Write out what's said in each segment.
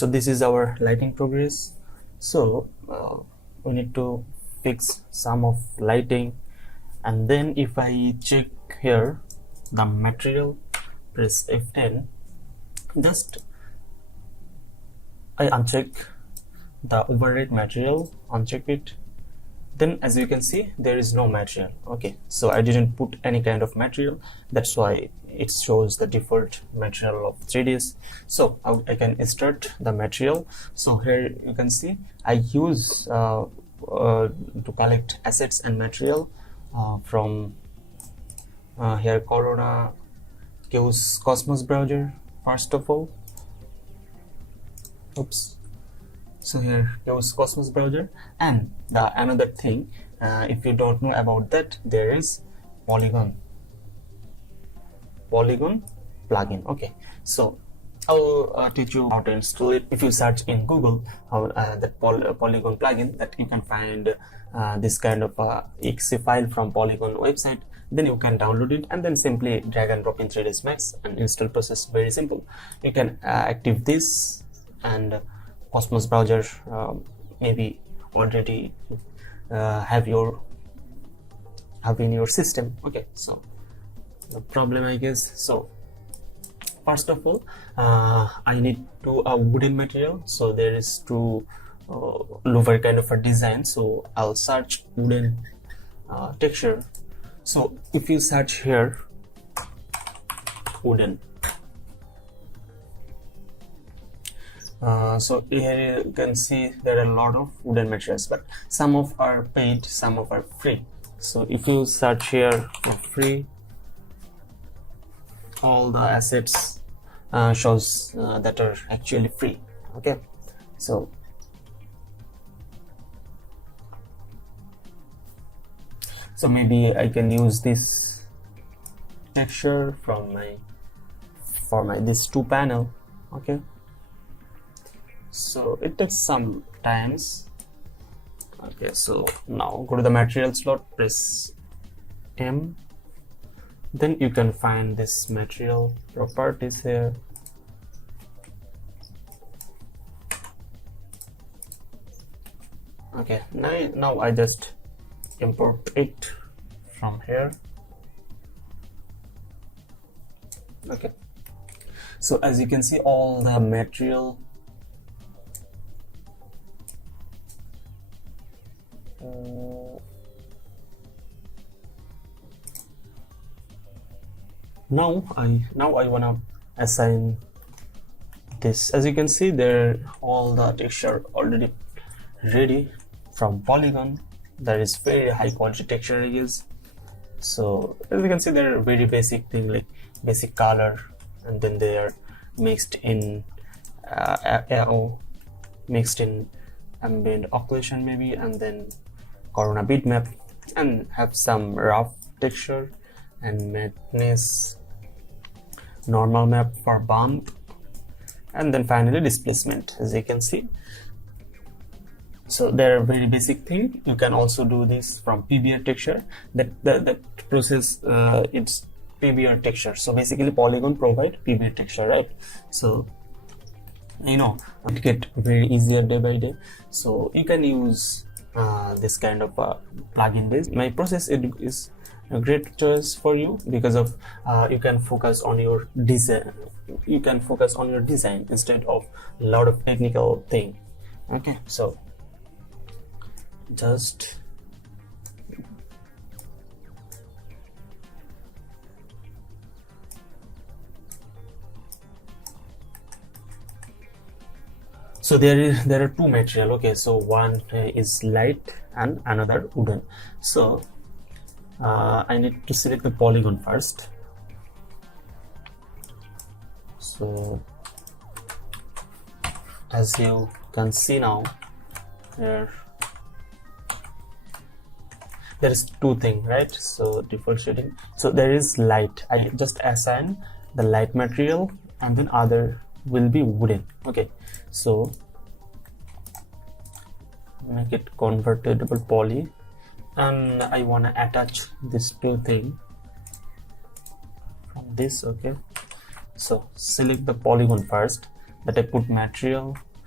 so this is our lighting progress. So we need to fix some of lighting, and then if I check here the material, press F10, just I uncheck the override material, uncheck it, then as you can see there is no material. Okay, so I didn't put any kind of material, that's why it shows the default material of 3ds. So I can insert the material. So here you can see I use to collect assets and material from here Corona Chaos Cosmos browser. First of all, oops, so here Chaos Cosmos browser, and the another thing, if you don't know about that, there is Polygon plugin. Okay, so I'll teach you how to install it. If you search in Google how that Polygon plugin, that you can find this kind of exe file from Polygon website. Then you can download it and then simply drag and drop in 3ds Max, and install process very simple. You can active this, and Cosmos browser maybe already have in your system. Okay, so no problem, I guess. So first of all, I need to a wooden material. So there is two louver kind of a design. So I'll search wooden texture. So if you search here wooden, so here you can see there are a lot of wooden materials, but some of are paid, some of are free. So if you search here for free, all the assets shows that are actually free. Okay, so maybe I can use this texture from my this 2 panel. Okay, so it takes some times. Okay, so now go to the material slot, press M, then you can find this material properties here. Okay, now I just import it from here. Okay, so as you can see all the material now I wanna assign this. As you can see there all the texture already ready from Polygon. There is very high quality texture, I guess. So as you can see there are very basic thing like basic color, and then they are mixed in AO, mixed in ambient occlusion maybe, and then Corona bitmap, and have some rough texture and madness, normal map for bump, and then finally displacement, as you can see. So they're a very basic thing. You can also do this from PBR texture. That process it's PBR texture. So basically Polygon provide PBR texture, right? So you know it get very easier day by day. So you can use this kind of plugin base. My process is a great choice for you because of you can focus on your design. You can focus on your design instead of a lot of technical thing. Okay, so just so there are two material. Okay, so one is light and another wooden. So I need to select the polygon first. So as you can see now here there is two things, right? So default shading, so there is light. I just assign the light material and then other will be wooden. Okay, so make it convertible poly, and I want to attach this two thing from this. Okay, so select the polygon first, that I put material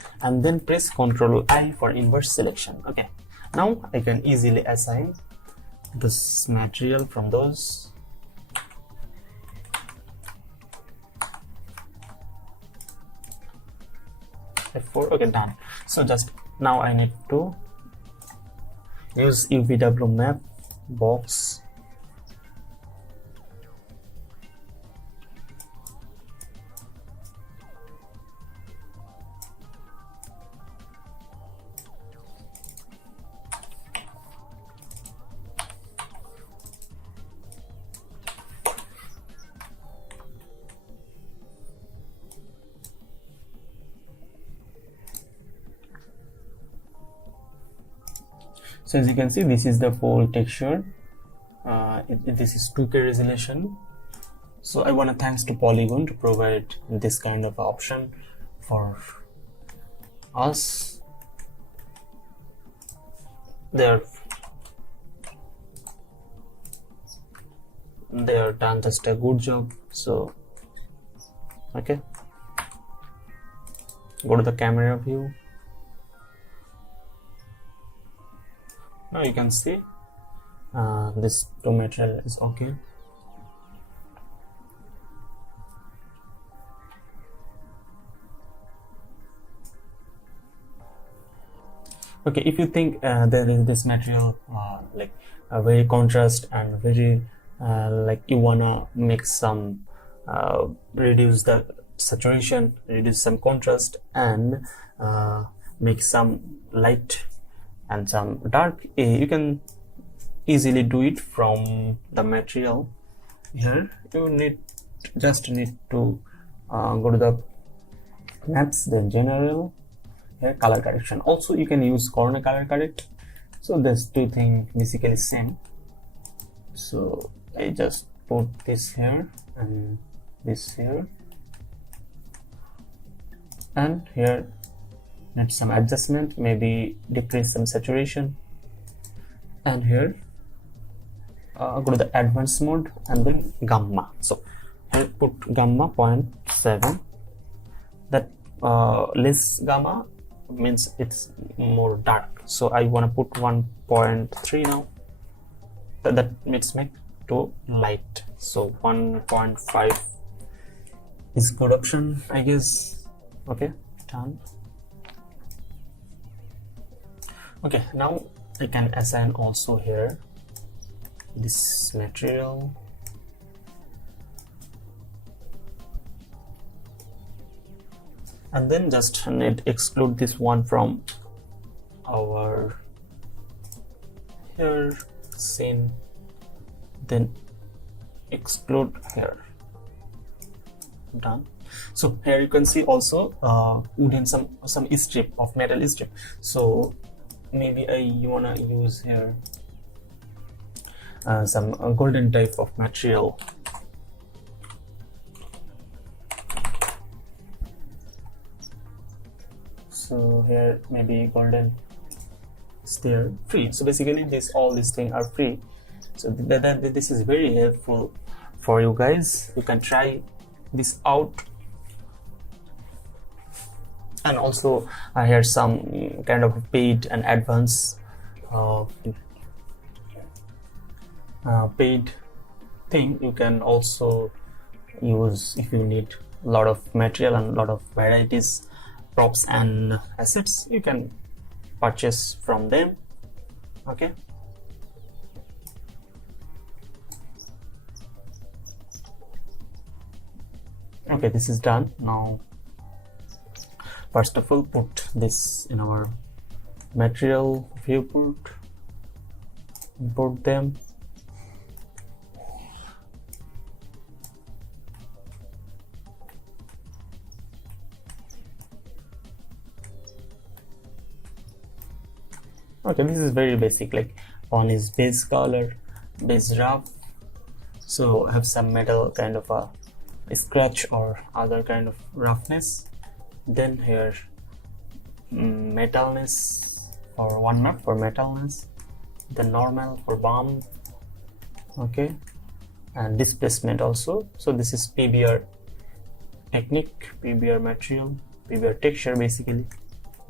and then press Ctrl I for inverse selection. Okay, now I can easily assign this material from those. F4. Okay, done. So just now I need to use UVW map box. So as you can see, this is the full texture. This is 2K resolution. So I want to thanks to Polygon to provide this kind of option for us. They are done just a good job. So okay, go to the camera view. Now you can see this two material is okay. Okay, if you think there is this material like a very contrast and very like you wanna make some reduce the saturation, reduce some contrast, and make some light and some dark, you can easily do it from the material. Here you just need to go to the maps, then general, here color correction. Also you can use corner color correct. So there's two things basically same. So I just put this here and this here, and here need some adjustment, maybe decrease some saturation, and here go to the advanced mode and then gamma. So I put gamma 0.7. That less gamma means it's more dark, so I want to put 1.3 now. That makes me to light. So 1.5 is good option, I guess. Okay, done. Okay, now I can assign also here this material. And then just need exclude this one from our here scene, then exclude here. Done. So here you can see also wooden some strip of metal strip. So maybe you wanna use here some golden type of material. So here maybe golden is there free. So basically all these things are free. So this is very helpful for you guys. You can try this out. And also I have some kind of paid and advanced paid thing you can also use if you need a lot of material and a lot of varieties, props and assets. You can purchase from them. Okay, okay, this is done. Now first of all, put this in our material viewport, import them. Okay, this is very basic. Like one is base color, base rough. So have some metal kind of a scratch or other kind of roughness. Then here metalness for one map for metalness, the normal for bomb. Okay, and displacement also. So this is PBR technique, PBR material, PBR texture basically.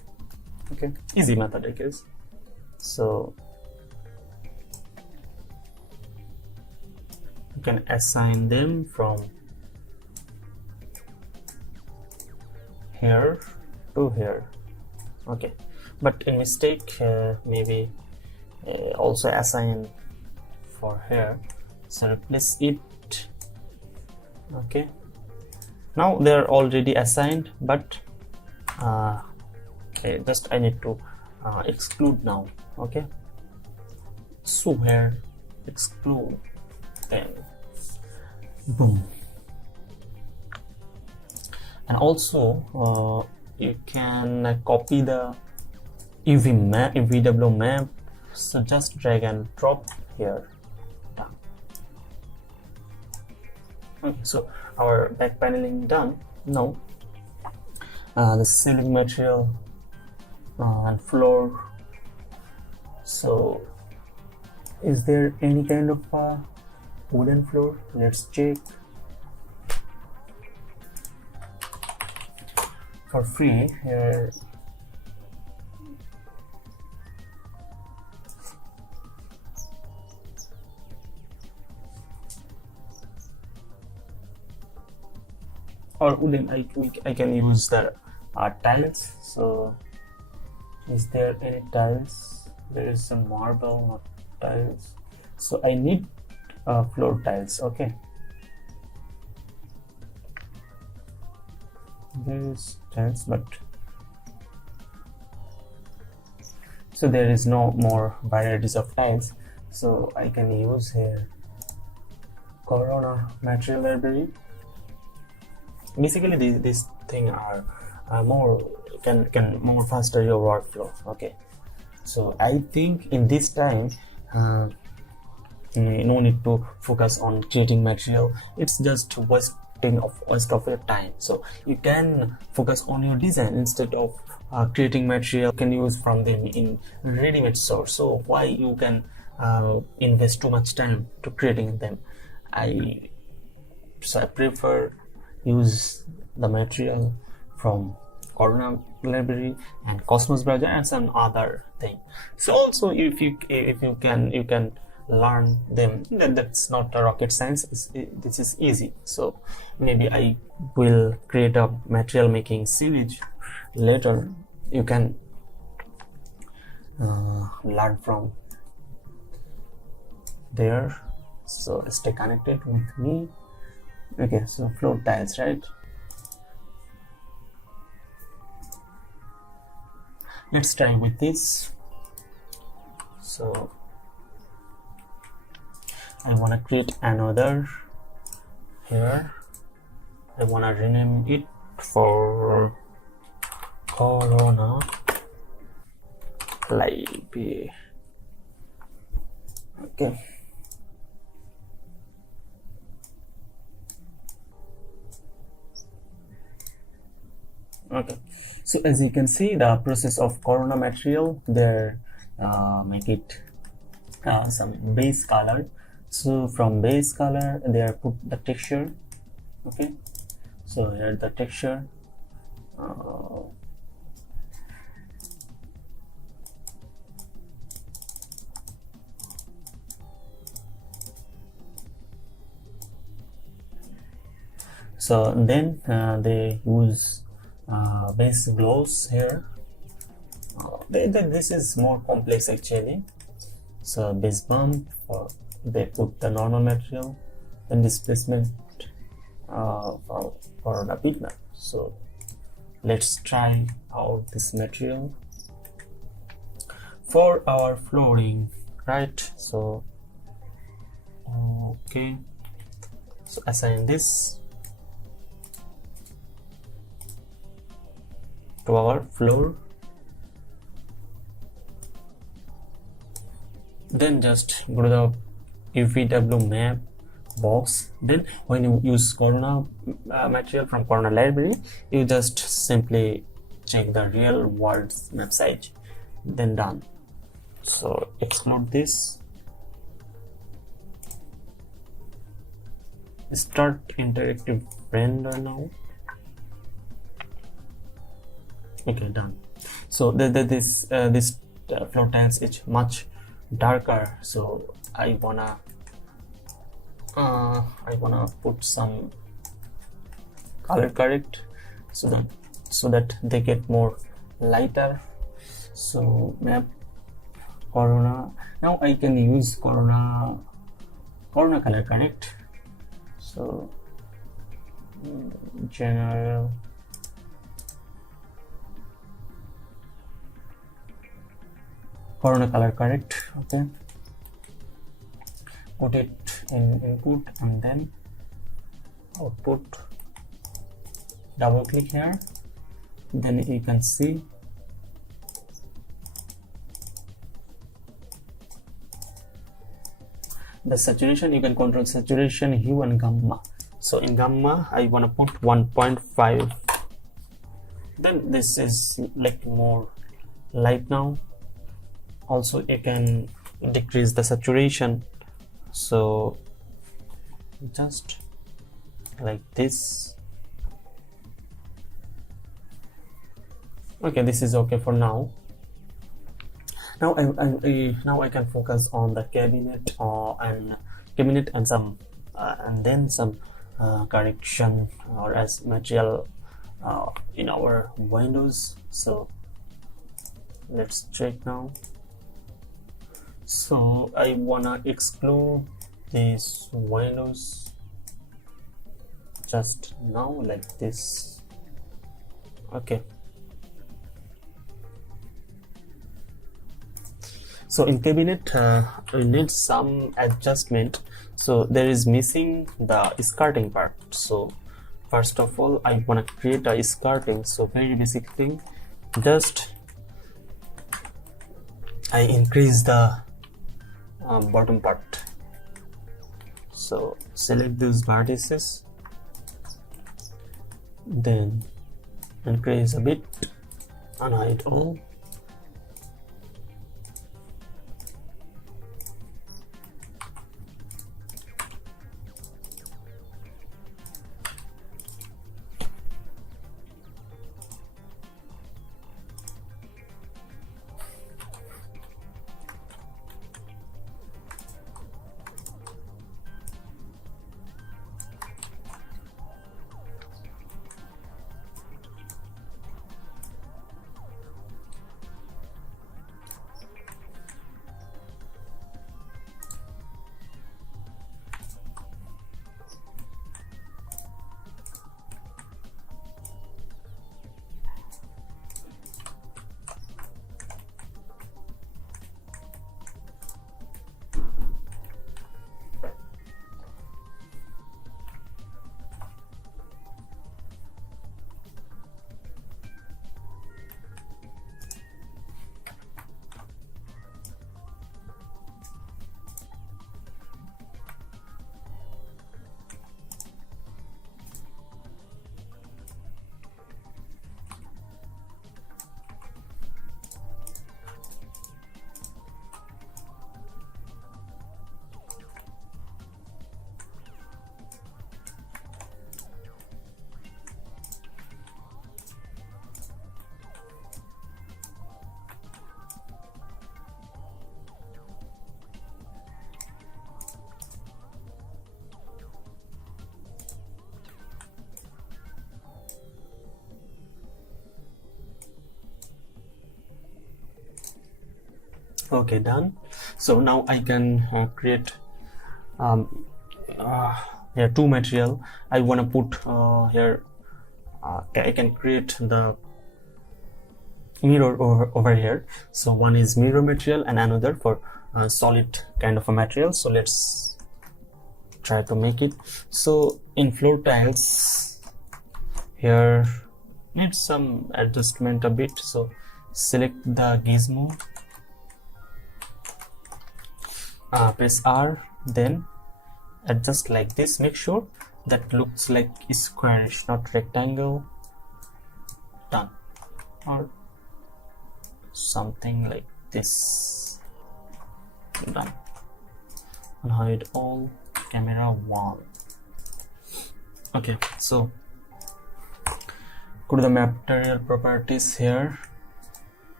Okay, easy method I guess. So you can assign them from here to here. Okay, but in mistake maybe also assign for here, so replace it. Okay, now they're already assigned, but okay, just I need to exclude now. Okay, so here exclude, then boom. And also you can copy the UVW map, so just drag and drop here. Okay, so our back paneling done. Now the ceiling material and floor. So is there any kind of wooden floor? Let's check. For free here, or wooden, I can use the tiles. So is there any tiles? There is some marble, not tiles, so I need floor tiles. Okay, there is tiles, but so there is no more varieties of tiles, so I can use here Corona material library. Basically these thing are more can more faster your workflow. Okay, so I think in this time no need to focus on creating material. It's just waste of your time, so you can focus on your design instead of creating material. You can use from them in ready-made source, so why you can invest too much time to creating them? I prefer use the material from Corona library and Cosmos browser and some other thing. So also if you can learn them, that's not a rocket science. This is easy. So maybe I will create a material making series later. You can learn from there, so stay connected with me. Okay, so floor tiles, right? Let's try with this. So I want to create another here. I want to rename it for Corona Library. Okay. Okay, so as you can see, the process of Corona material there make it some base color. So from base color there put the texture. Okay, so here the texture so then they use base gloss here. This is more complex actually. So base bump, or they put the normal material, then displacement for the bitmap. So let's try out this material for our flooring, right? So okay, so assign this to our floor, then just go to the UVW map box. Then when you use Corona material from Corona library, you just simply check the real world map size, then done. So exclude this, start interactive render now. Okay, done. So this floor tiles is much darker, so I wanna put some color correct so that they get more lighter. So map Corona. Now I can use Corona color correct. So general Corona color correct. Okay, put it in input and then output. Double click here, then you can see the saturation. You can control saturation, hue and gamma. So in gamma I want to put 1.5, then this is like more light now. Also you can decrease the saturation, so just like this. Okay, this is okay for now. Now I can focus on the cabinet and some and then some correction or as material in our windows. So let's check now. So I wanna exclude these windows just now like this. Okay, so in cabinet we need some adjustment. So there is missing the skirting part. So first of all I want to create a skirting. So very basic thing, just I increase the bottom part. So select these vertices, then increase a bit and hide all. Okay, done. So now I can create here two material. I want to put here I can create the mirror over here. So one is mirror material and another for solid kind of a material. So let's try to make it. So in floor tiles here needs some adjustment a bit. So select the gizmo, press R, then adjust like this. Make sure that looks like squarish, not rectangle. Done. Or something like this. Done. And hide all. Camera 1. Okay, so go to the material properties here,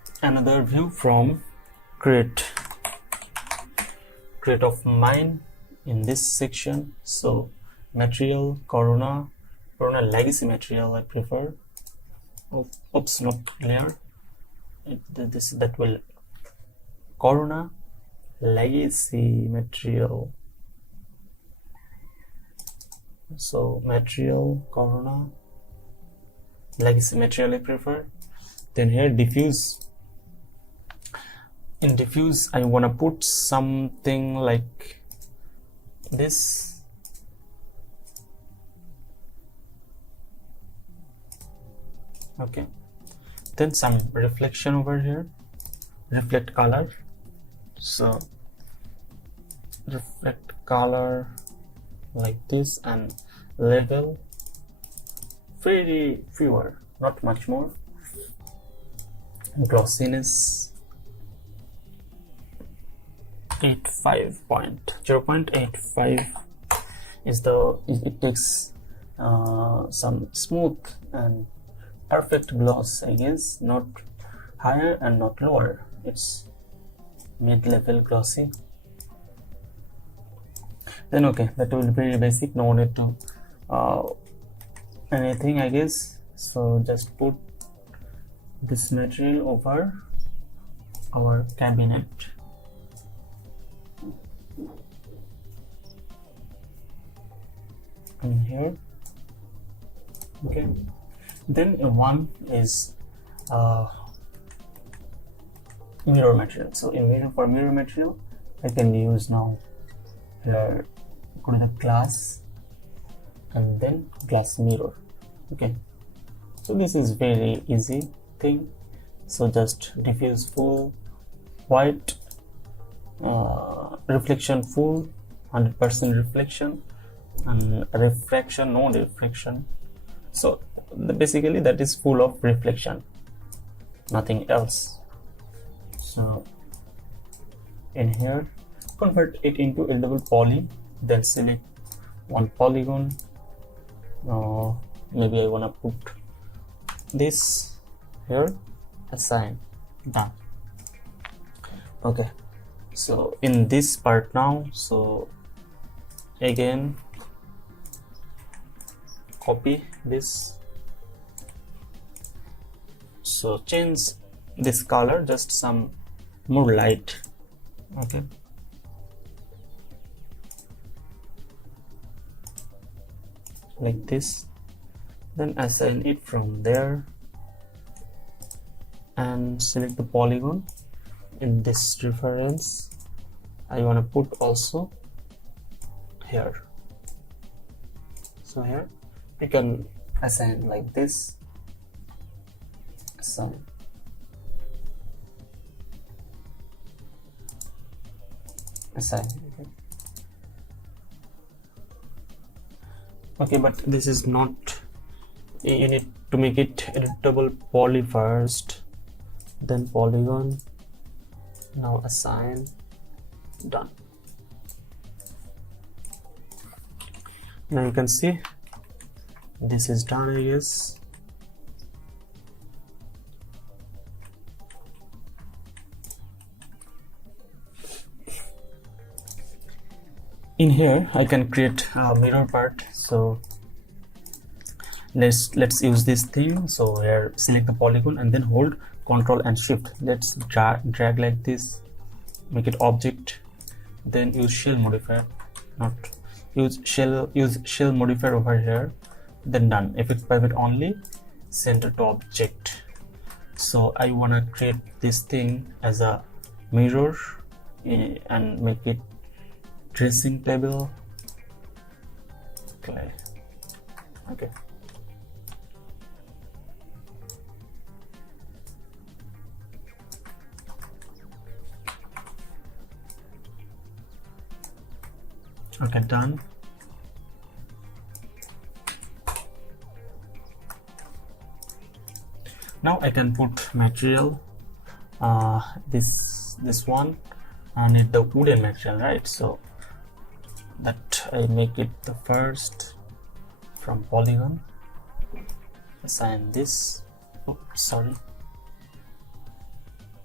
another view from create of mine in this section. So material, corona legacy material I prefer. Oops, not layer. That will corona legacy material. So material, corona legacy material I prefer. Then here diffuse. In diffuse I want to put something like this. Okay, then some reflection over here, reflect color. So reflect color like this, and level very fewer, not much more. Glossiness 0.85 is it takes some smooth and perfect gloss, I guess, not higher and not lower. It's mid-level glossy. Then okay, that will be very basic, no need to anything, I guess. So just put this material over our cabinet. In here, okay. Then one is mirror material. So for mirror material I can use now here, go to the glass and then glass mirror. Okay, so this is very easy thing. So just diffuse full white, reflection full 100% reflection, and refraction no refraction. So basically that is full of reflection, nothing else. So in here convert it into editable poly, then select one polygon. Maybe I want to put this here, assign, done. Okay, so in this part now, so again copy this, so change this color, just some more light. Okay, like this, then assign it from there and select the polygon. In this reference I want to put also here. So here you can assign like this, assign. Okay. Okay, but this is not, you need to make it editable poly first, then polygon, now assign, done. Now you can see this is done, I guess. In here I can create a mirror part, so let's use this thing. So here select the polygon and then hold Ctrl and Shift. Let's drag like this, make it object, then use shell modifier, not use shell modifier over here, then done. Effect pivot only, center to object. So I want to create this thing as a mirror and make it dressing table. Okay. Okay, done. Now I can put material, this one, I need the wooden material, right? So that I make it the first from polygon, assign this, oops, sorry,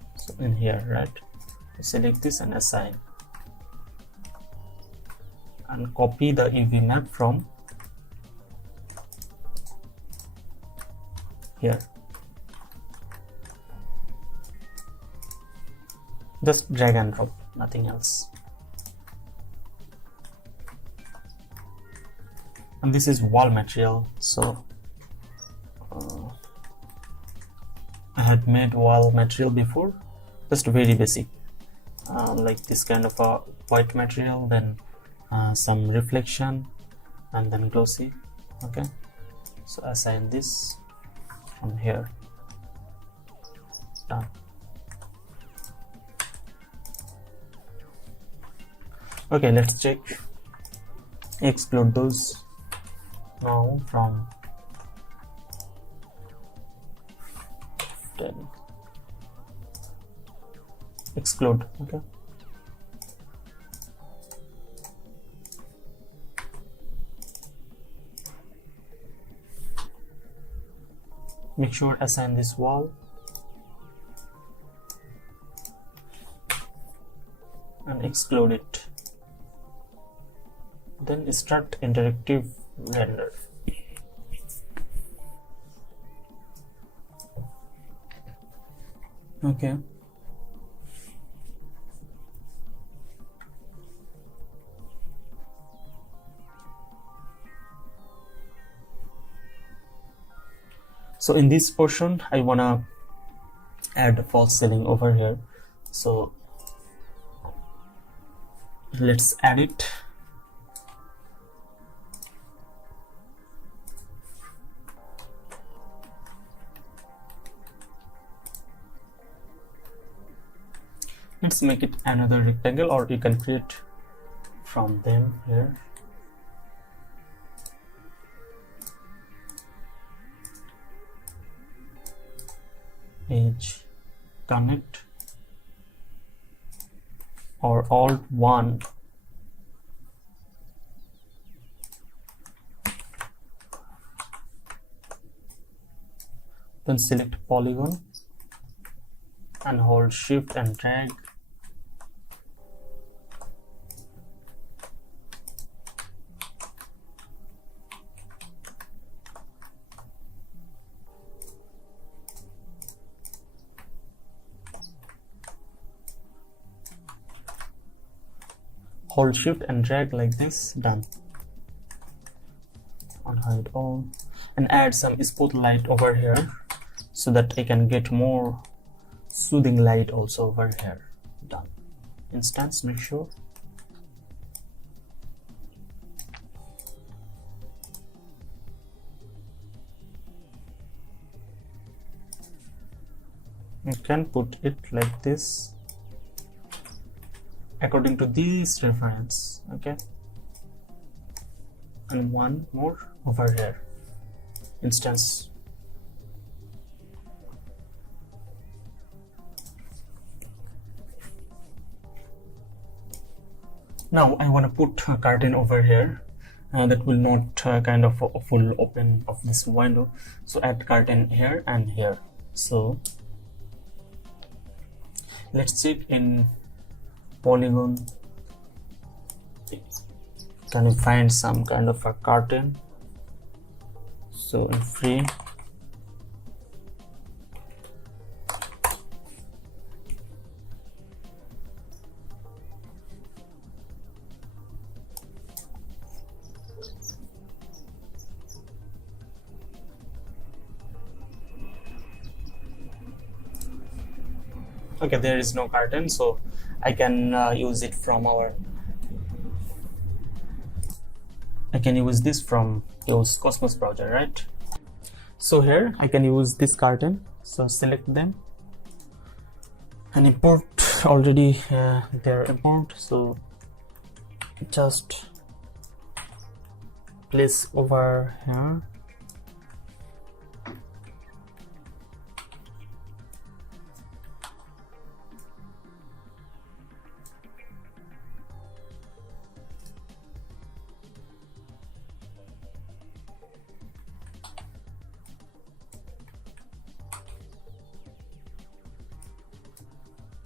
in here, right? Select this and assign, and copy the UV map from here. Just drag and drop, nothing else. And this is wall material, so I had made wall material before, just very basic, like this kind of a white material, then some reflection, and then glossy. Okay, so assign this from here. Done. Okay, let's check. Explode those now from 10. Exclude. Okay, make sure assign this wall and exclude it. Then start interactive render. Okay, so in this portion I wanna add false ceiling over here, so let's add it. Let's make it another rectangle, or you can create from them here. Edge connect, or alt 1, then select polygon and hold shift and drag. Hold shift and drag like this. Done. Unhide all, and add some spotlight over here so that I can get more soothing light also over here. Done. Instance, make sure. You can put it like this according to this reference. Okay, and one more over here. Instance. Now I want to put a curtain over here that will not kind of a full open of this window, so add curtain here and here. So let's check in polygon, can you find some kind of a curtain. So in free, okay, there is no curtain, so I can use it from our, I can use this from use Cosmos browser, right? So here I can use this curtain, so select them and import. Already they're import, so just place over here.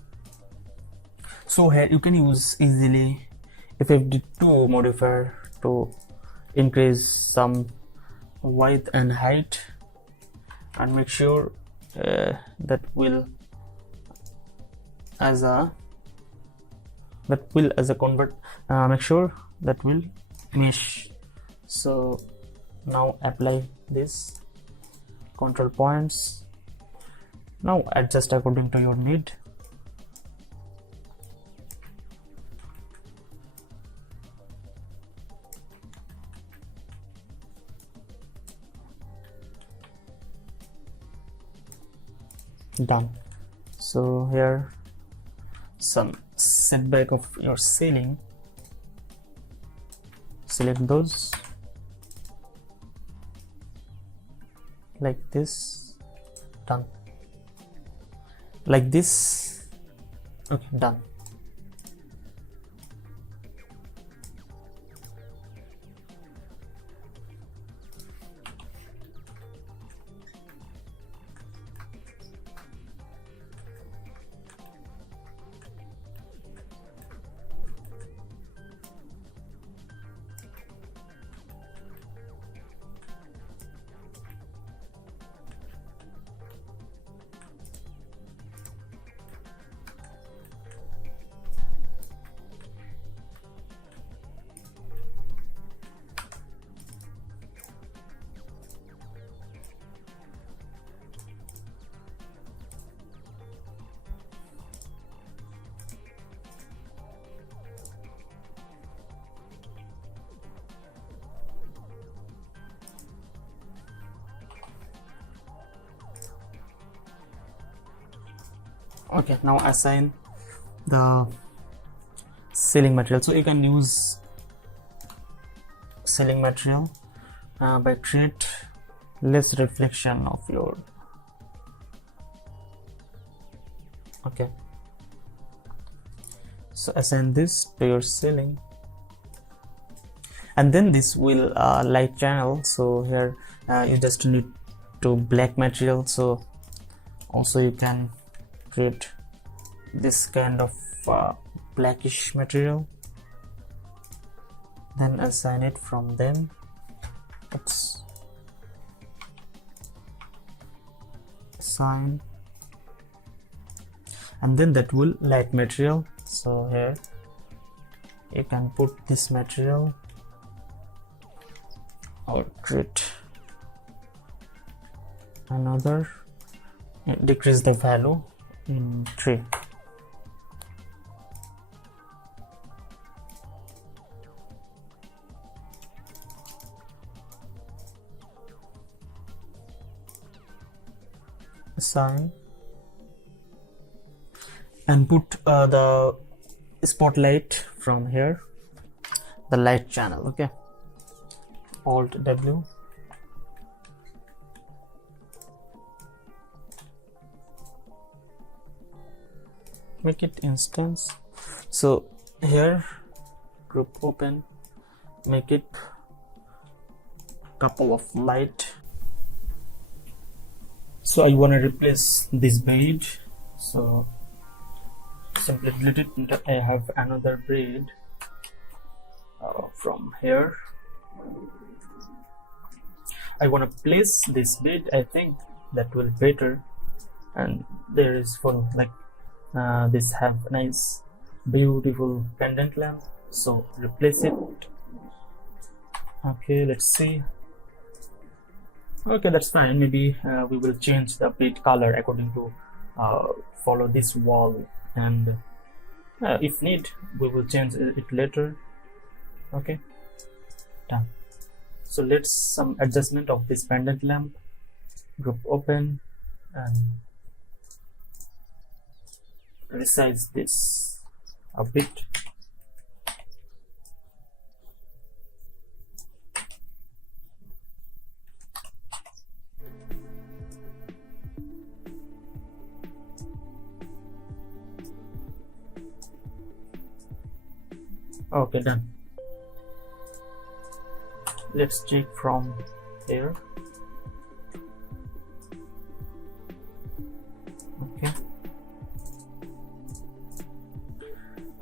So here you can use easily FFD2 modifier to increase some width and height, and make sure that will as a convert, make sure that will mesh. So now apply this control points. Now adjust according to your need. Done. So here some setback of your ceiling, select those like this. Done. Like this. Okay, done. Okay, now assign the ceiling material. So you can use ceiling material by create less reflection of your. Okay, so assign this to your ceiling, and then this will light channel. So here you just need to black material. So also you can create this kind of blackish material, then assign it from them. Let's assign, and then that will light material. So here you can put this material or create another, decrease the value in 3. Assign and put the spotlight from here, the light channel. Okay, Alt W. Make it instance. So here group open, make it couple of light. So I want to replace this braid, so simply delete it. I have another braid from here. I want to place this braid. I think that will better, and there is for like this have nice beautiful pendant lamp, so replace it. Okay, let's see. Okay, that's fine. Maybe we will change the braid color according to follow this wall, and if need we will change it later. Okay, done. So let's some adjustment of this pendant lamp. Group open and resize this a bit. Okay, done. Let's check from here. Okay,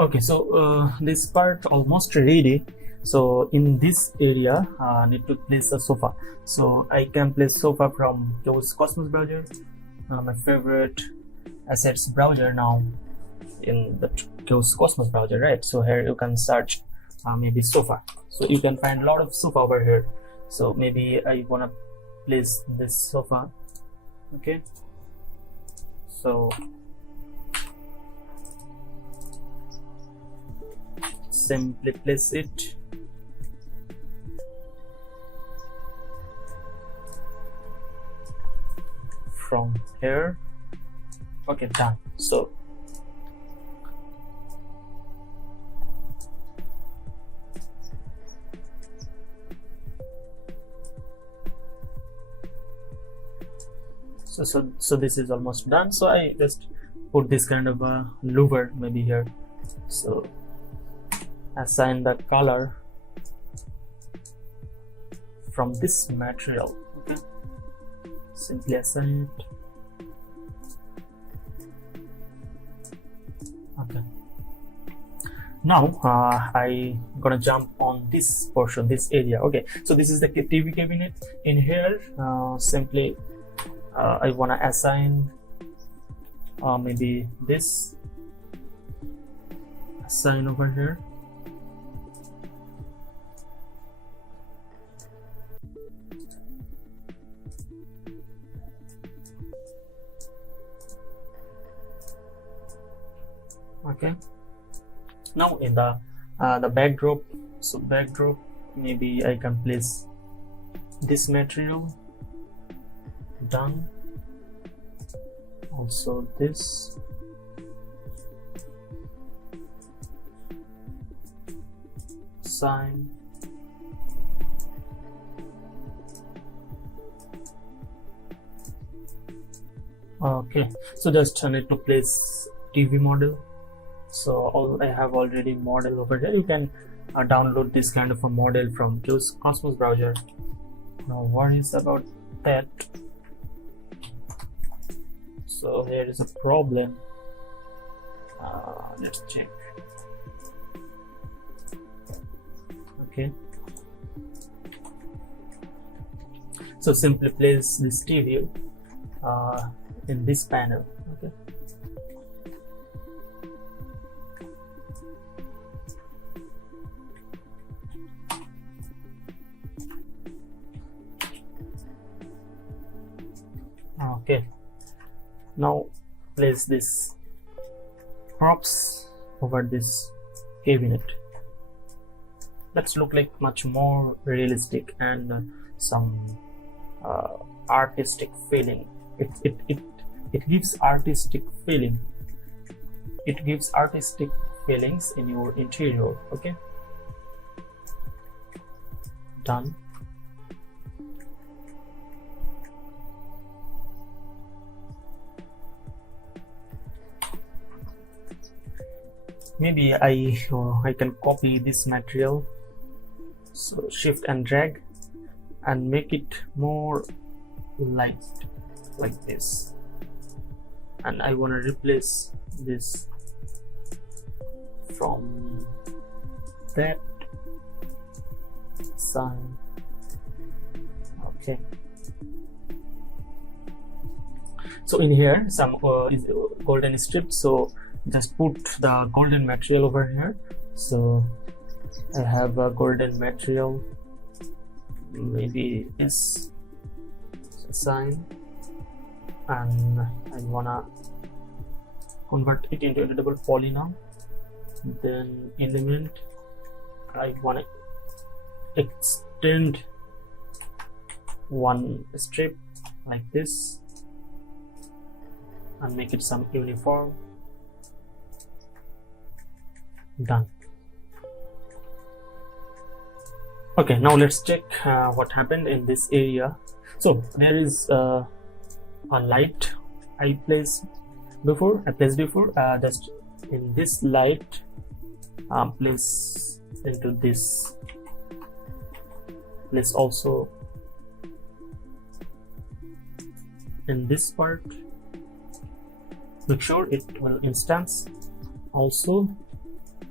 Okay, so this part almost ready. So in this area, need to place a sofa. So I can place sofa from Yoast Cosmos browser, my favorite assets browser now in the Yoast Cosmos browser, right? So here you can search maybe sofa. So you can find a lot of sofa over here. So maybe I wanna place this sofa. Okay, so simply place it from here. Okay, done. So this is almost done. So I just put this kind of a louver maybe here. So assign the color from this material. Okay, simply assign it. Okay, now I gonna jump on this portion, this area. Okay, so this is the TV cabinet. In here, simply I wanna assign maybe this, assign over here. Okay, now in the backdrop, so backdrop, maybe I can place this material. Done. Also this. Sign. Okay, so just need to place TV model. So I have already model over here. You can download this kind of a model from Yoast Cosmos browser. No worries about that. So here is a problem. Let's check. Okay, so simply place this TV in this panel. Okay, okay, now place this props over this cabinet. Let's look like much more realistic and some artistic feeling. It gives artistic feeling. It gives artistic feelings in your interior. Okay, done. Maybe I can copy this material. So shift and drag and make it more light like this, and I want to replace this from that side. Okay, so in here some is golden strip, so just put the golden material over here. So I have a golden material, maybe this sign, and I wanna convert it into editable poly now. Then element, I wanna extend one strip like this and make it some uniform. Done. Okay, now let's check what happened in this area. So there is a light I placed before. Just in this light, place into this. Place also in this part. Make sure it will instance also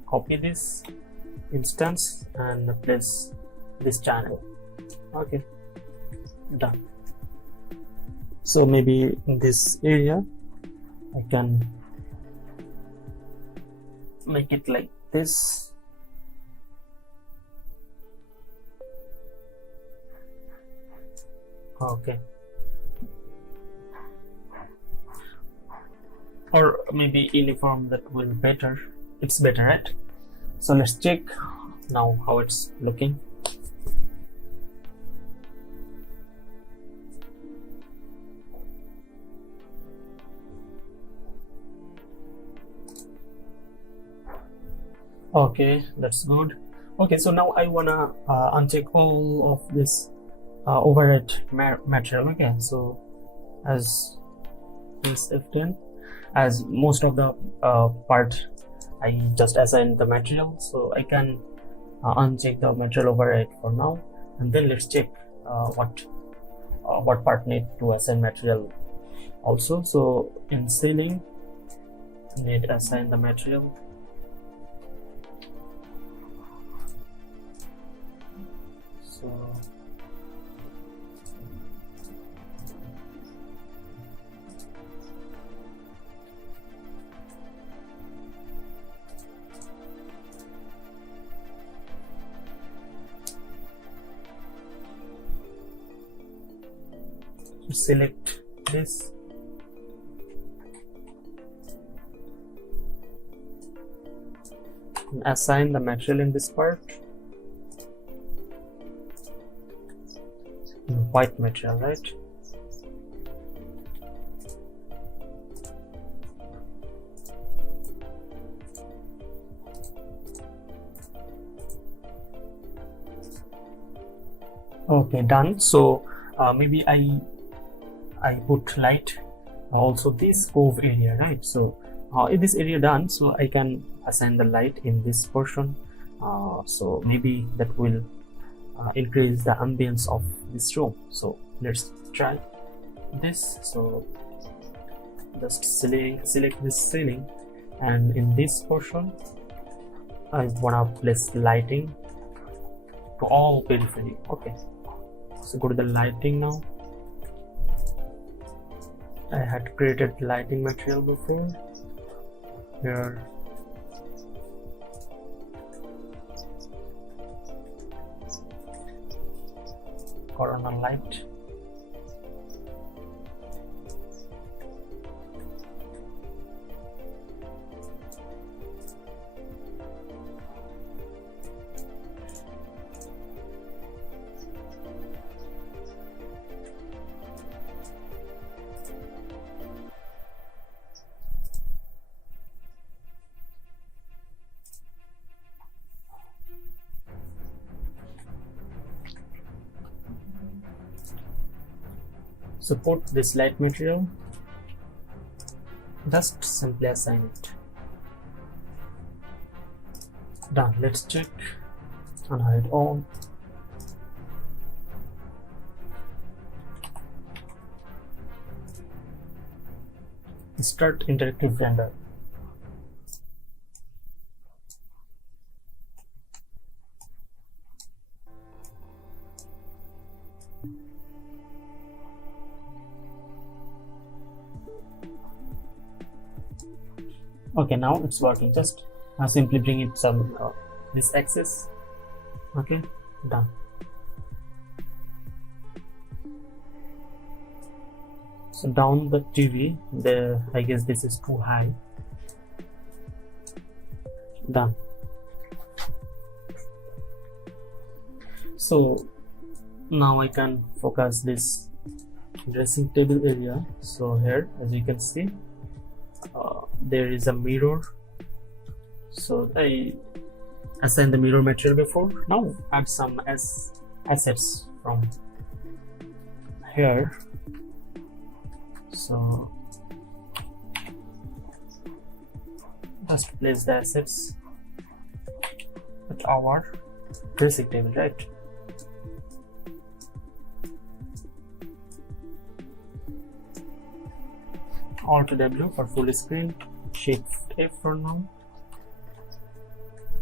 copy this instance and place this channel. Okay, done. So maybe in this area I can make it like this. Okay, or maybe uniform, that will better. It's better, right? So let's check now how it's looking. Okay, that's good. Okay, so now I wanna uncheck all of this overhead material. Okay, so as is F10, as most of the part I just assigned the material, so I can uncheck the material overhead for now, and then let's check what part need to assign material also. So in ceiling, need assign the material. So select this, and assign the material in this part, white material, right? Okay, done. So maybe I put light also this cove area, right? So in this area done, so I can assign the light in this portion. So maybe that will increase the ambience of this room. So let's try this. So just select this ceiling, and in this portion I wanna place lighting to all periphery. Okay, so go to the lighting now. I had created lighting material before. Here, corner light. Support this light material, just simply assign it. Done. Let's check and hide all. Start interactive render. Okay, now it's working. Just simply bring it some this axis. Okay, done. So down the TV, I guess this is too high. Done. So now I can focus this dressing table area. So here, as you can see, there is a mirror. So I assigned the mirror material before. Now add some assets from here. So just place the assets at our dressing table, right? Alt W for full screen, Shift F for now.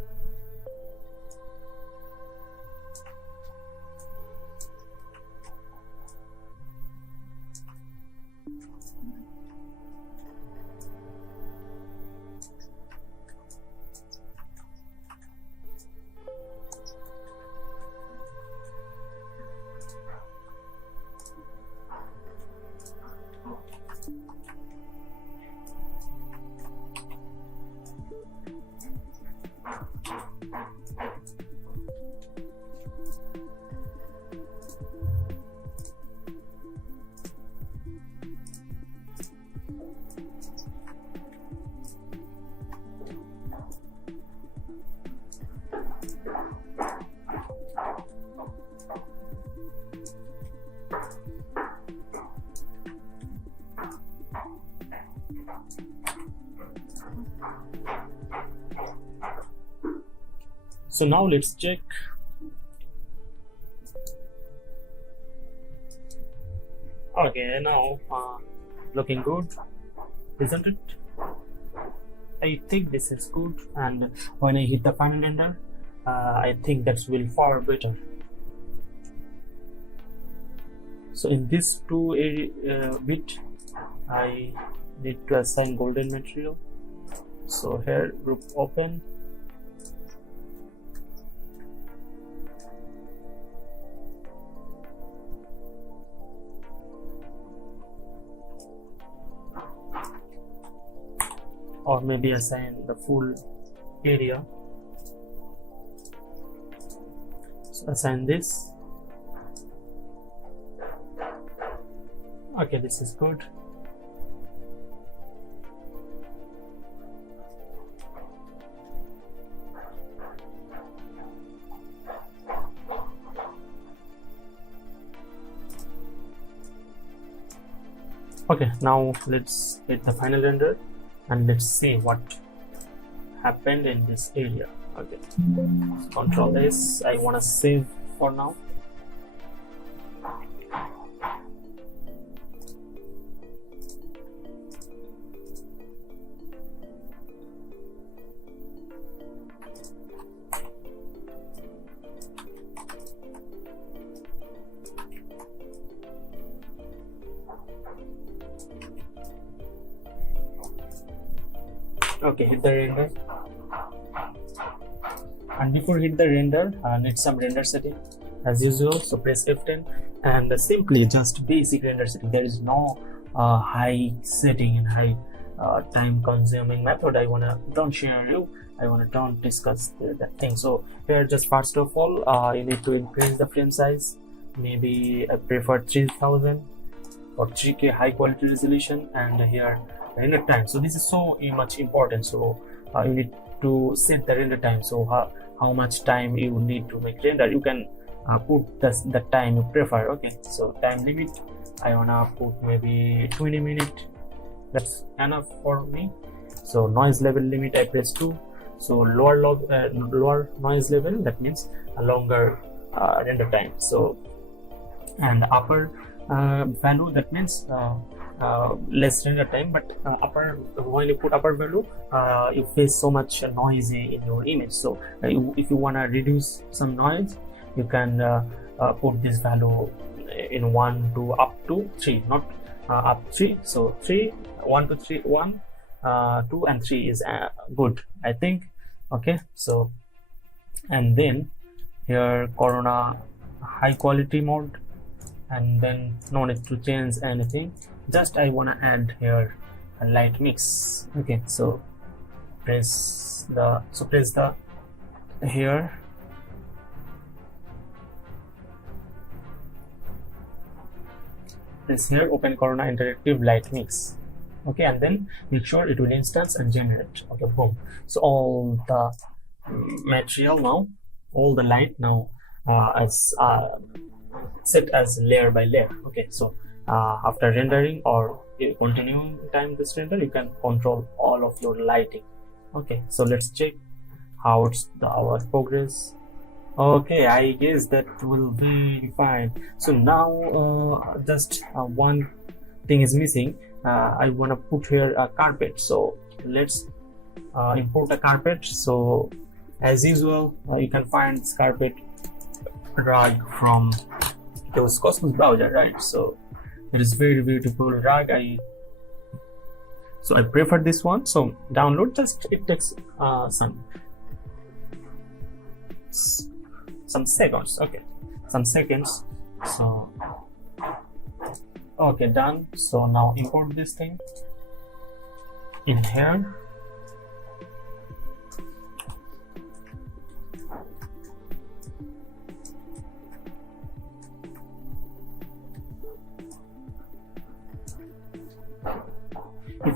So now let's check. Okay, now looking good, isn't it? I think this is good, and when I hit the final render, I think that will far better. So in this two bit, I need to assign golden material. So here, group open. Or maybe assign the full area. So assign this. Okay, this is good. Okay, now let's hit the final render and let's see what happened in this area. Okay, Control S. I want to save for now. Okay, hit the render, and before hit the render, need some render setting as usual. So press F10 and simply just basic render setting. There is no high setting and high time consuming method. Don't share you. Don't discuss that thing. So here, just first of all, you need to increase the frame size. Maybe I prefer 3000 or 3K high quality resolution, and here render time. So this is so much important. So you need to set the render time. So how much time you need to make render, you can put the time you prefer. Okay, so time limit, I wanna put maybe 20 minutes. That's enough for me. So noise level limit, I press 2. So lower noise level, that means a longer render time. So and upper value, that means less render time, but upper, when you put upper value, you face so much noisy in your image. So if you want to reduce some noise, you can put this value in 1 to up to 3, not up 3. So 3, 1 to 3, 1, 2 and 3 is good, I think. Okay, so and then here Corona high quality mode, and then no need to change anything. Just I want to add here a light mix. Okay, so press the here, press here, open Corona interactive light mix. Okay, and then make sure it will instance and generate. Okay, boom. So all the material now, all the light now is set as layer by layer. Okay, so after rendering or continuing time this render, you can control all of your lighting. Okay, so let's check how it's our progress. Okay, I guess that will be fine. So now just one thing is missing. I want to put here a carpet, so let's import a carpet. So as usual, you can find this carpet rug from those Cosmos browser, right? So it is very beautiful rug. I prefer this one. So download, just it takes some seconds. Okay, some seconds. So okay, done. So now import this thing in here.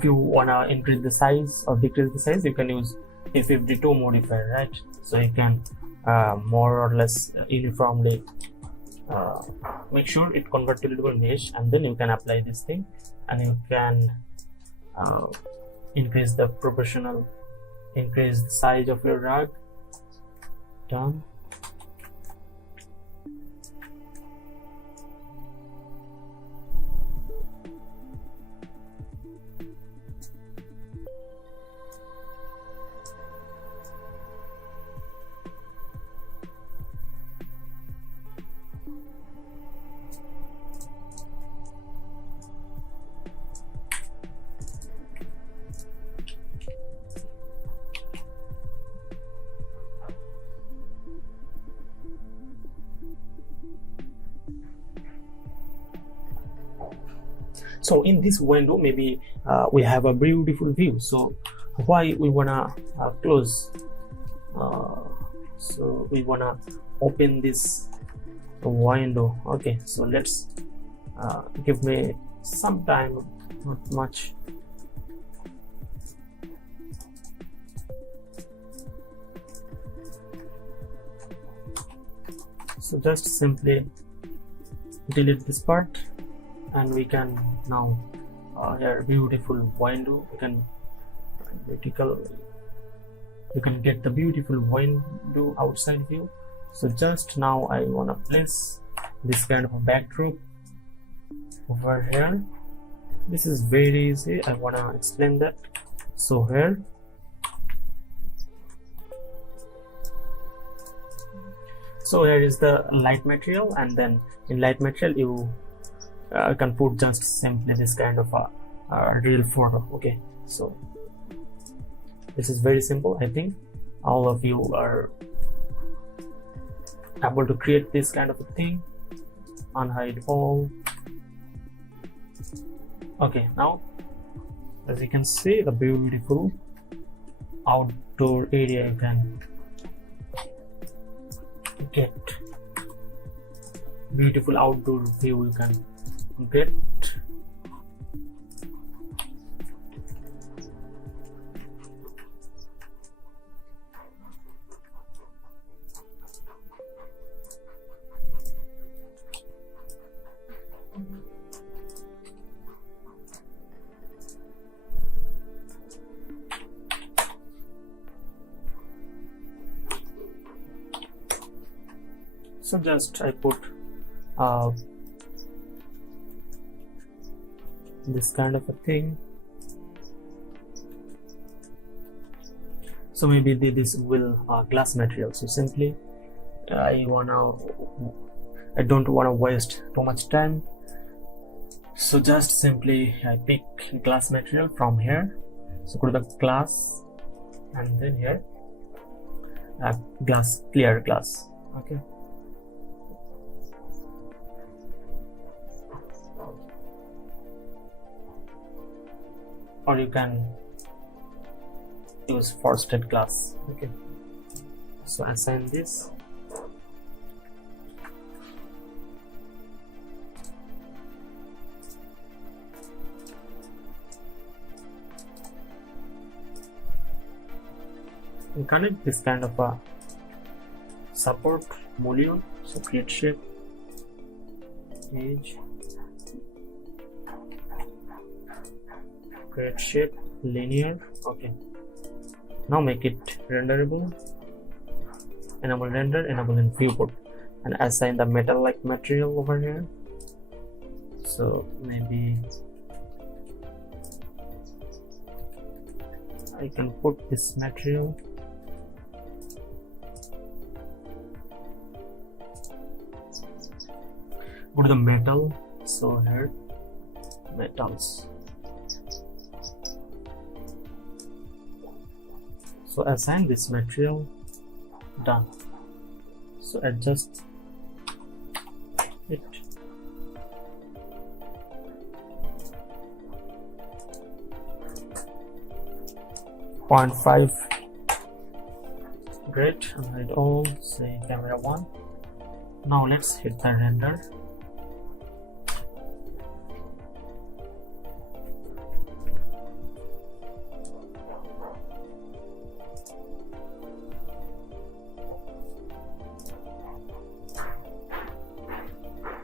if you wanna increase the size or decrease the size, you can use F52 modifier, right? So you can more or less uniformly make sure it convert to little mesh, and then you can apply this thing, and you can increase the size of your rug. Done. So in this window, maybe we have a beautiful view. So why we wanna close? So we wanna open this window. Okay, so let's give me some time, not much. So just simply delete this part, and we can now here beautiful window. You can get the beautiful window outside view. So just now I wanna place this kind of a backdrop over here. This is very easy. I wanna explain that. So here, so here is the light material, and then in light material you can put just simply this kind of a real photo. Okay, so this is very simple. I think all of you are able to create this kind of a thing. Unhide all. Okay, now as you can see, the beautiful outdoor area you can get. Beautiful outdoor view you can get. So just I put this kind of a thing. So maybe this will glass material. So simply I don't wanna waste too much time. So just simply I pick glass material from here. So go to the glass, and then here glass, clear glass. Okay. Or you can use frosted glass. Okay, so assign this. And connect this kind of a support module. So create shape, edge, create shape, linear. Okay, now make it renderable. Enable render, enable in viewport, and assign the metal like material over here. So maybe I can put this material. Go to the metal. So here, metals. So assign this material. Done. So adjust it. .5. Great. Hide all. Say camera 1. Now let's hit the render.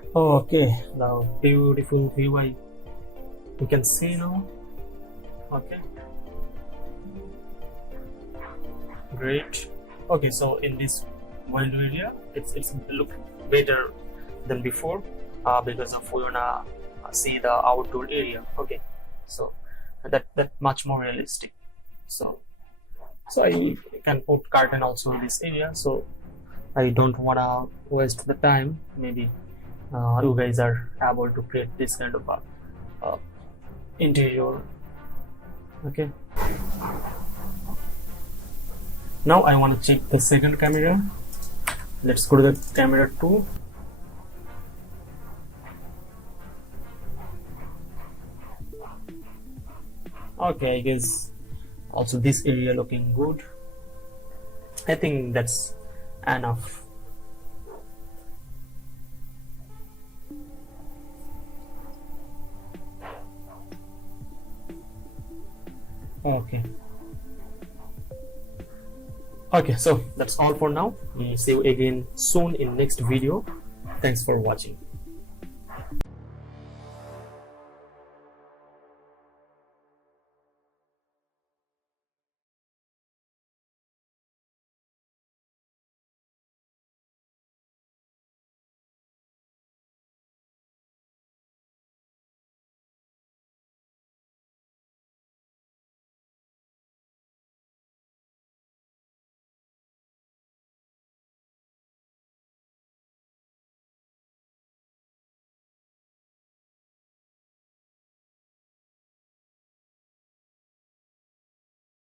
Okay, the beautiful view you can see now. Okay, great. Okay, so in this wild area, it's look better than before, because of we wanna see the outdoor area. Okay, so that much more realistic. So I can put curtain also in this area, so I don't wanna waste the time. Maybe you guys are able to create this kind of uh, interior. Okay, now I want to check the second camera. Let's go to the camera 2. Okay, I guess also this area looking good. I think that's enough. Okay. Okay, so that's all for now. We'll see you again soon in next video. Thanks for watching.